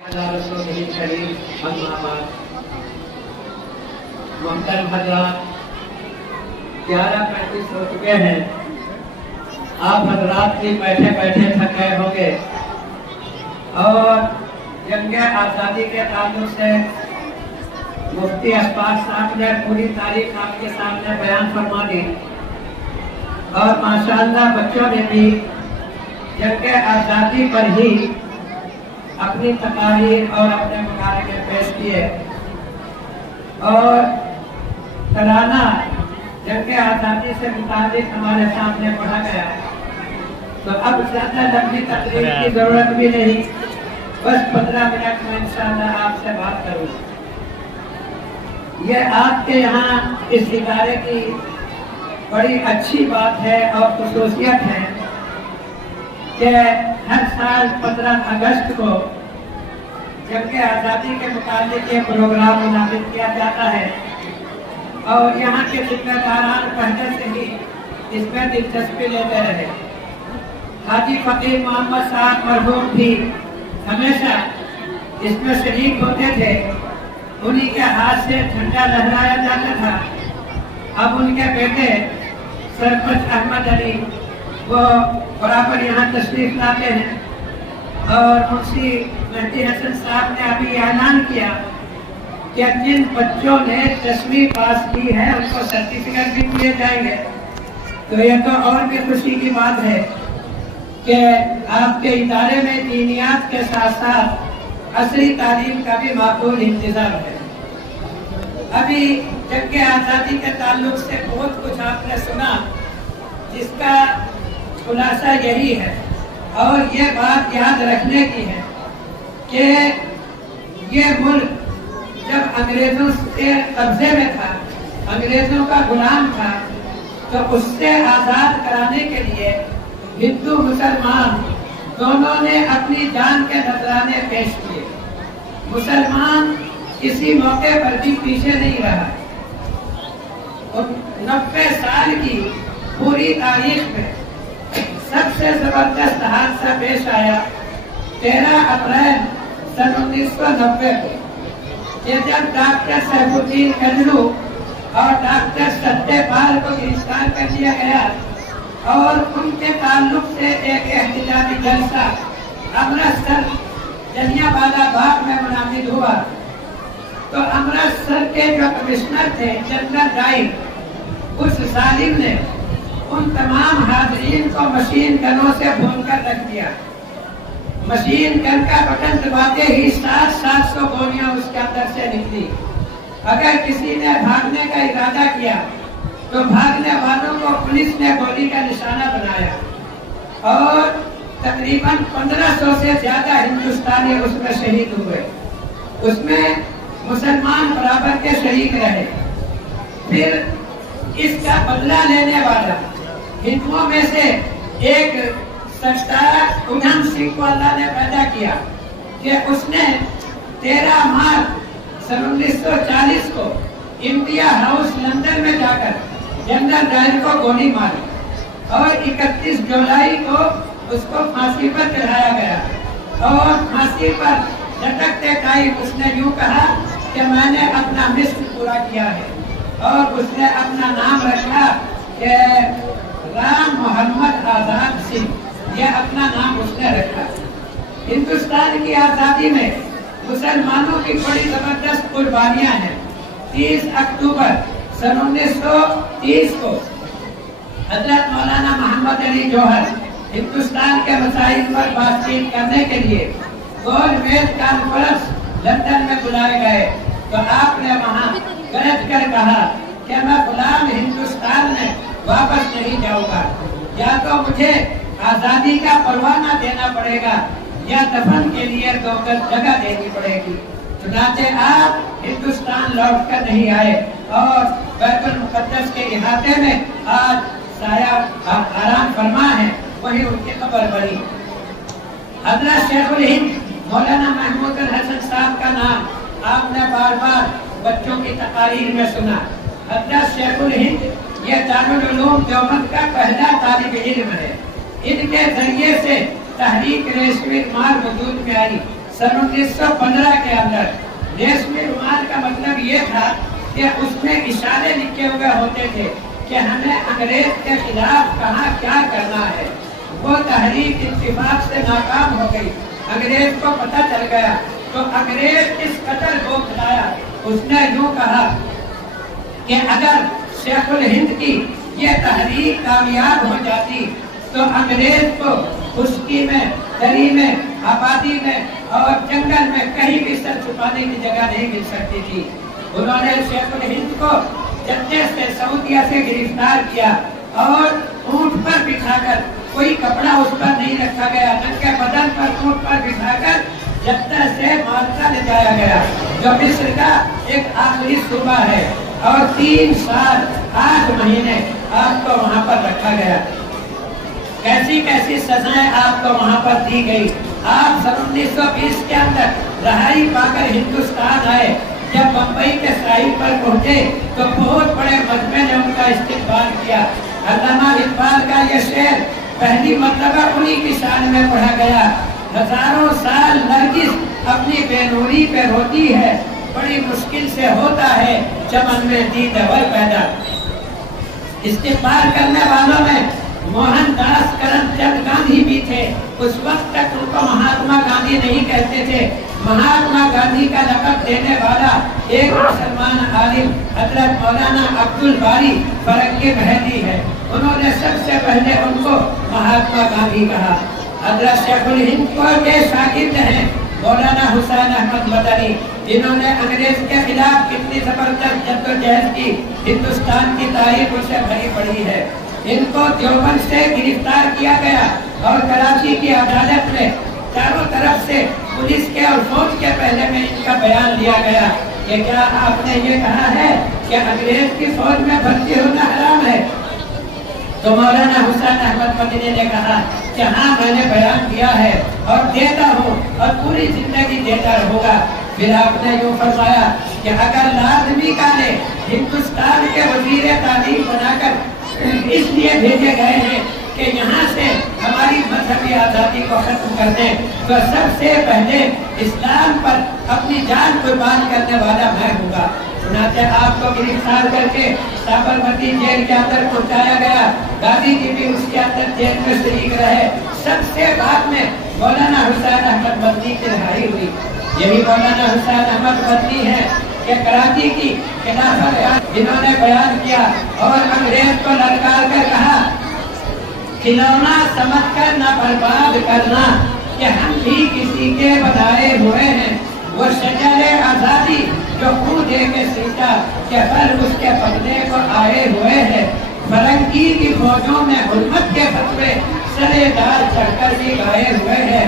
محترم حضرات 11:35 ہو چکے ہیں. آپ حضرات بھی بیٹھے بیٹھے تھک گئے ہوں گے اور جنگ آزادی کے تعلق سے مفتی اشفاق صاحب نے پوری تاریخ آپ کے سامنے بیان فرما دی اور ماشاءاللہ بچوں نے بھی جنگ آزادی پر ہی اپنی تقاریر اور اپنے مقالے پیش کیے اور ترانہ جنگ آزادی سے متعلق ہمارے سامنے پڑھا گیا. تو اب زیادہ لمبی تقریر کی ضرورت بھی نہیں, بس 15 منٹ میں انشاءاللہ آپ سے بات کروں. یہ آپ کے یہاں اس ادارے کی بڑی اچھی بات ہے اور خصوصیت ہے کہ ہر سال 15 اگست کو جنگ آزادی کے متعلق یہ پروگرام منعقد کیا جاتا ہے اور یہاں کے ذمہ داران پہلے سے ہی اس میں دلچسپی لیتے رہے. حاجی فقیر محمد صاحب مرحوم بھی ہمیشہ اس میں شریک ہوتے تھے. انہی کے ہاتھ سے جھنڈا لہرایا جاتا تھا. اب ان کے بیٹے سرپنچ احمد علی وہ برابر یہاں تشریف لاتے ہیں اور منشی مہدی حسن صاحب نے ابھی اعلان کیا کہ جن بچوں نے 10ویں پاس کی ہے ان کو سرٹیفکیٹ بھی دیے جائیں گے. تو یہ تو اور بھی خوشی کی بات ہے کہ آپ کے ادارے میں دینیات کے ساتھ ساتھ عصری تعلیم کا بھی معقول انتظام ہے. ابھی جنگ آزادی کے تعلق سے بہت کچھ آپ نے سنا جس کا خلاصہ یہی ہے اور یہ بات یاد رکھنے کی ہے کہ یہ ملک جب انگریزوں کے قبضے میں تھا, انگریزوں کا غلام تھا, تو اس سے آزاد کرانے کے لیے ہندو مسلمان دونوں نے اپنی جان کے نذرانے پیش کیے. مسلمان کسی موقع پر بھی پیچھے نہیں رہا. 90 سال کی پوری تاریخ میں سب سے زبردست حادثہ پیش آیا 13 اپریل سن 1990 کو, جب ڈاکٹر سیف الدین کجرو اور ڈاکٹر ستیہ پال کو گرفتار کر لیا گیا اور ان کے تعلق سے ایک احتجاجی جلسہ امرتسر جلیاں والا باغ میں منعقد ہوا. تو امرتسر کے جو کمشنر تھے جنرل ڈائی, اس ظالم نے ان تمام حاضرین کو مشین گنوں سے بھون کر رکھ دیا. مشین گن کا بٹن دباتے ہی 700 گولیاں اس کے اندر سے نکلی. اگر کسی نے بھاگنے کا ارادہ کیا تو بھاگنے والوں کو پولیس نے گولی کا نشانہ بنایا اور تقریباً 1500 سے زیادہ ہندوستانی اس میں شہید ہوئے. اس میں مسلمان برابر کے شریک رہے. پھر اس کا بدلہ لینے والا ہندوؤں میں سے ایک سردار اودھم سنگھ کو اللہ نے پیدا کیا کہ اس نے 13 مارچ سن 1940 کو انڈیا ہاؤس لندن میں جا کر جنرل ڈائر کو گولی ماری اور 31 جولائی کو اس کو پھانسی پر چڑھایا گیا. اور پھانسی پر لٹکتے ٹائم اس نے یوں کہا کہ میں نے اپنا مشن پورا کیا ہے اور اس نے اپنا نام رکھا کہ رام محمد آزاد سنگھ. یہ اپنا نام اس نے رکھا. ہندوستان کی آزادی میں مسلمانوں کی بڑی زبردست قربانیاں ہیں. 30 اکتوبر سن 1930 کو حضرت مولانا محمد علی جوہر ہندوستان کے مسائل پر بات چیت کرنے کے لیے گول میز کانفرنس لندن میں بلائے گئے. تو آپ نے وہاں گرج کر کہا کہ میں غلام ہندوستان میں واپس نہیں جاؤں گا, یا تو مجھے آزادی کا پروانہ دینا پڑے گا یا دفن کے لیے 2 گز جگہ دینی پڑے گی. چنانچہ آپ ہندوستان لوٹ کر نہیں آئے اور بیت المقدس کے احاطے میں آج سایہ آرام فرما ہے, وہی ان کی قبر بنی. حضرت شیخ الہند مولانا محمود الحسن صاحب کا نام آپ نے بار بار بچوں کی تقاریر میں سنا. حضرت شیخ الہند یہ دارالعلوم دیوبند کا پہلا طالب علم ہے. ان کے ذریعے سے تحریک ریشمی مار وجود میں آئی. सन 1915 के अंदर रेशमी रुमाल का मतलब ये था कि उसमें इशारे लिखे हुए होते थे कि हमें अंग्रेज के खिलाफ कहाँ क्या करना है। वो तहरीक इत्तेफाक से नाकाम हो गई, अंग्रेज को पता चल गया। तो अंग्रेज इस कदर को खिलाया, उसने यूं कहा कि अगर शेखुल हिंद की ये तहरीक कामयाब हो जाती तो अंग्रेज को खुश्की में, दरी में, आबादी में और जंगल में कहीं भी सर छुपाने की जगह नहीं मिल सकती थी। उन्होंने शेखुल हिंद को जद्दे से, सऊदिया से गिरफ्तार किया और ऊंट पर बिठाकर, कोई कपड़ा उस पर नहीं रखा गया, नंगे बदन पर ऊंट पर बिठाकर जद्दा से माल्टा ले जाया गया, जो मिस्र का एक आखिरी सूबा है, और 3 साल 8 महीने आपको वहाँ पर रखा गया। कैसी कैसी सजाएं आपको वहाँ पर दी गई। आप सन 1920 के अंदर रहाई पाकर हिंदुस्तान आए। जब बम्बई के साहिल पर पहुंचे तो बहुत बड़े मजमे ने उनका इस्तकबाल किया। अल्लामा इकबाल का ये शेर पहली मर्तबा उन्हीं की शान में पढ़ा गया। हजारों साल नरगिस अपनी बेनूरी पे रोती है, बड़ी मुश्किल से होता है चमन में दीदार पैदा। इस्तेमाल करने वालों में मोहनदास करमचंद गांधी भी थे। उस वक्त तक उनको महात्मा गांधी नहीं कहते थे। महात्मा गांधी का लक़ब देने वाला एक मुसलमान आलिम हजरत मौलाना अब्दुल बारी फरक्की महदी है। उन्होंने सबसे पहले उनको महात्मा गांधी कहा। हजरत शेखुल हिंद के शागिर्द हैं मौलाना हुसैन अहमद मदनी, जिन्होंने अंग्रेज के खिलाफ कितनी जबरदस्त जद्दोजहद की हिंदुस्तान की तारीख उनसे भरी पड़ी है। इनको देवबंद से गिरफ्तार किया गया और कराची की अदालत में चारों तरफ से पुलिस के और फौज के पहले में इनका बयान लिया गया कि क्या आपने ये कहा है कि अंग्रेज की फौज में भर्ती होना हराम है? तो मौलाना हुसैन अहमद मदनी ने कहा कि हाँ, मैंने बयान दिया है और देता हूँ और पूरी जिंदगी देता रहूंगा। फिर आपने यूँ फरमाया कि अगर लाजमी काले हिंदुस्तान के वजीर तालीम बनाकर इसलिए भेजे गए हैं कि यहाँ से हमारी मजहबी आज़ादी को खत्म कर दें, तो सबसे पहले इस्लाम पर अपनी जान कुर्बान करने वाला मैं होगा। सुनाते आपको गिरफ्तार करके साबरमती जेल के अंदर पहुंचाया गया। गांधी जी भी उसके अंदर जेल में शरीक रहे। सबसे बाद में मौलाना हुसैन अहमद मदनी की रिहाई हुई। यही मौलाना हुसैन अहमद मदनी है कि कराची की खिलाफत जिन्होंने बयान किया और अंग्रेज को ललकार कर कहा, खिलौना समझ कर न बर्बाद करना कि हम भी किसी के बनाए हुए हैं। वो शजरे आजादी जो खून दे के सींचा कि पर उसके पकड़ने को आए हुए हैं। फरंगी की फौजों में हुर्मत के फतवे सरेदार चढ़कर भी गाए हुए हैं।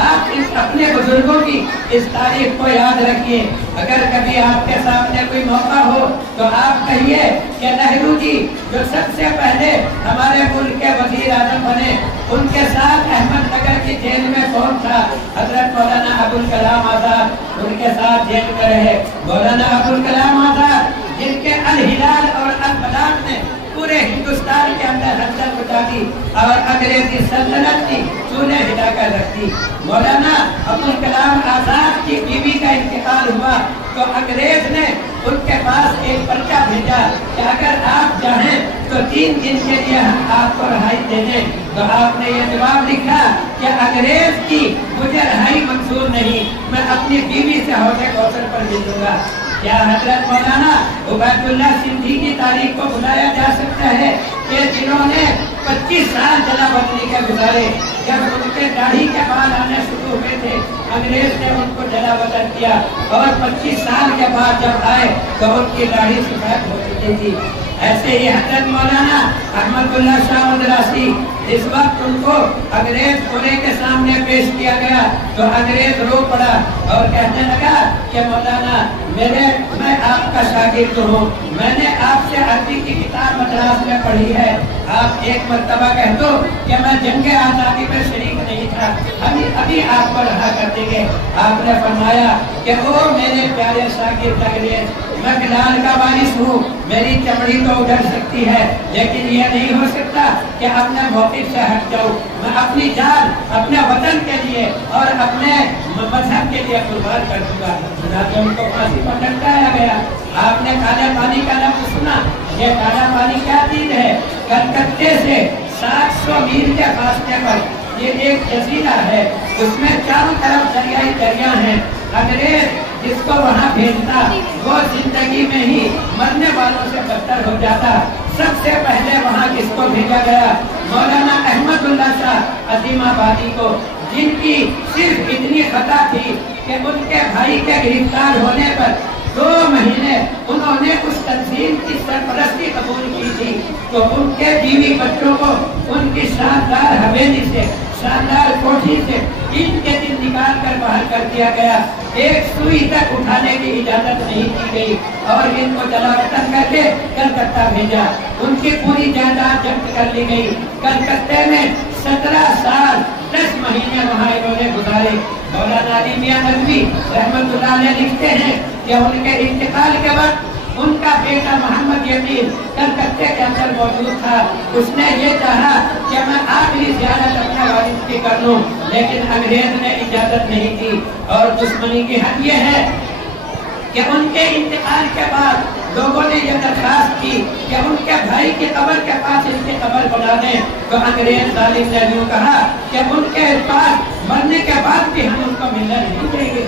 आप इस अपने बुजुर्गों की इस तारीख को याद रखिए। अगर कभी आपके सामने कोई मौका हो तो आप कहिए कि नेहरू जी जो सबसे पहले हमारे मुल्क के वजीर आजम बने, उनके साथ अहमदनगर की जेल में कौन था? हजरत मौलाना अबुल कलाम आजाद उनके साथ जेल में रहे। मौलाना अबुल कलाम आजाद जिनके अल हिलाल और अल बलाग ने पूरे हिंदुस्तान के अंदर हलचल मचा दी और अंग्रेजी सल्तनत की चूल्हे हिलाकर रख दी। मौलाना अबुल कलाम आजाद की बीवी का इंतकाल हुआ तो अंग्रेज ने उनके पास एक पर्चा भेजा कि अगर आप चाहें तो 3 दिन के लिए हम आपको रिहाई दे दें। तो आपने ये जवाब लिखा कि अंग्रेज की मुझे रिहाई मंजूर नहीं, मैं अपनी बीवी से हौजे कौसर पर मिल लूंगा। क्या हजरत मौलाना उबैदुल्लाह सिंधी की तारीख को भुलाया जा सकता है कि जिन्होंने 25 साल जला वतनी के गुजारे? जब उनके दाढ़ी के बाल आने शुरू हुए थे अंग्रेज ने उनको जला वतन किया और 25 साल के बाद जब आए तो उनकी दाढ़ी सफेद हो चुकी थी। ऐसे ही हजरत मौलाना अहमदुल्लाह शाह मदरासी, इस वक्त उनको अंग्रेज कोने के सामने पेश किया गया तो अंग्रेज रो पड़ा और कहने लगा कि मौलाना मैं आपका शागिर्द हूँ, मैंने आपसे अरबी की किताब मद्रास में पढ़ी है, आप एक मर्तबा कह दो कि मैं जंगे आज़ादी में शरीक नहीं था, अभी आपको रहा कर देंगे। आपने फरमाया कि ओ मेरे प्यारे शागिर्द अंग्रेज, मैं बिलाल का वारिस हूँ, मेरी चमड़ी तो उधर सकती है, लेकिन ये नहीं हो सकता कि अपने मौक़िफ़ से हट जाऊँ। मैं अपनी जान अपने वतन के लिए और अपने मजहब के लिए कुर्बान कर दूंगा। चुनांचे उनको फांसी पर लटकाया गया। आपने काले पानी का लफ्ज़ सुना, ये काला पानी क्या चीज है? कलकत्ते से 700 मील के फासले पर ये एक जजीरा है, उसमें चारों तरफ दरियाई दरिया हैं। अंग्रेज जिसको वहाँ भेजता वो जिंदगी में ही मरने वालों से बदतर हो जाता। सबसे पहले वहाँ किसको भेजा गया? मौलाना अहमदुल्लाह शाह अजीमाबादी को, जिनकी सिर्फ इतनी खता थी कि उनके भाई के गिरफ्तार होने पर 2 महीने उन्होंने उस तंजीम की सरपरस्ती कबूल की थी, तो उनके बीवी बच्चों को उनकी शानदार हवेली से, शानदार कोठी से इनके दिन निकाल कर बाहर कर दिया गया। एक सुई तक उठाने की इजाजत नहीं दी गई और इनको जलावतन करके कलकत्ता भेजा। उनकी पूरी जायदाद जब्त कर ली गई। कलकत्ते में 17 साल 10 महीने वहाँ इन्होंने गुजारे। मौलाना अली मियां नदवी रहमतुल्लाह अलैह लिखते हैं कि उनके इंतकाल के वक्त उनका बेटा मोहम्मद यतीम कलकत्ते के अंदर मौजूद था। उसने ये चाहा कि मैं आखिरी ज़ियारत अपने वालिद की कर लूं, लेकिन अंग्रेज ने इजाजत नहीं दी। और दुश्मनी की हद ये है कि उनके इंतकाल के बाद लोगों ने यह दरखास्त की कि उनके भाई की कब्र के पास इनकी कब्र बना दें, तो अंग्रेज जालिम ने यूं कहा कि उनके पास मरने के बाद भी हम उनको मिलने नहीं देंगे।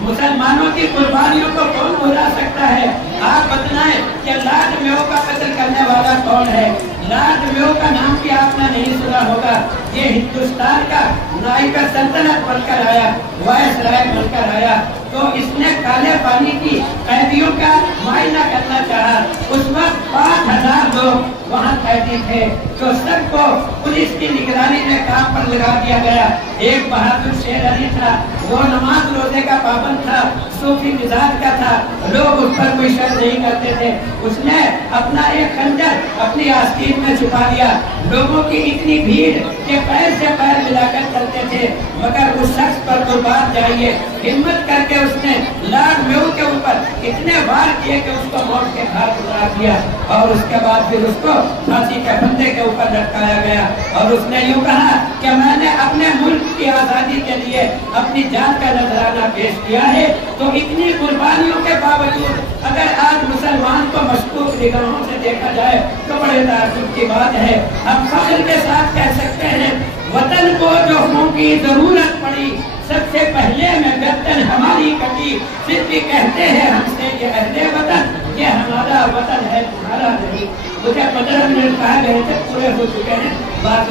मुसलमानों की कुर्बानियों को कौन भुला सकता है? आप बतलाएं कि लॉर्ड मेयो का कत्ल करने वाला कौन है? लॉर्ड मेयो का नाम भी आपने नहीं सुना होगा। ये हिंदुस्तान का नायक सल्तनत बनकर आया, वायसराय बनकर आया, तो इसने काले पानी की कैदियों का मुआयना करना चाहा। उस वक्त 5000 लोग वहाँ कैदी थे, तो सबको पुलिस की निगरानी में काम पर लगा दिया गया। एक बहादुर शेर अली था, वो नमाज रोजे का पाबंद था, सूफी मिजाज का था, लोग उस पर कोई शक नहीं करते थे। उसने अपना एक खंजर अपनी आस्तीन में छुपा लिया। लोगों की इतनी भीड़ के पैर से पैर मिलाकर चलते थे, मगर उस शख्स पर कुर्बान जाइए, हिम्मत करके उसने लॉर्ड मेयो के ऊपर इतने वार किए कि उसको मौत के घाट उतार दिया और उसके बाद फिर उसको फांसी के फंदे के ऊपर लटकाया गया। और उसने यूं कहा कि मैंने अपने मुल्क की आजादी के लिए अपनी जान का नजराना पेश किया है। तो इतनी कुर्बानियों के बावजूद अगर आज मुसलमान को मशकूक निगाहों से देखा जाए तो बड़े ताज्जुब की बात है। हम फख्र के साथ कह सकते हैं, वतन को जो की जरूरत पड़ी सबसे पहले में गर्दन हमारी कटी। फिर भी कहते हैं हमसे ये अहले वतन, ये हमारा वतन है, तुम्हारा नहीं। मुझे 15 मिनट कहा गए थे, पूरे हो चुके हैं। बात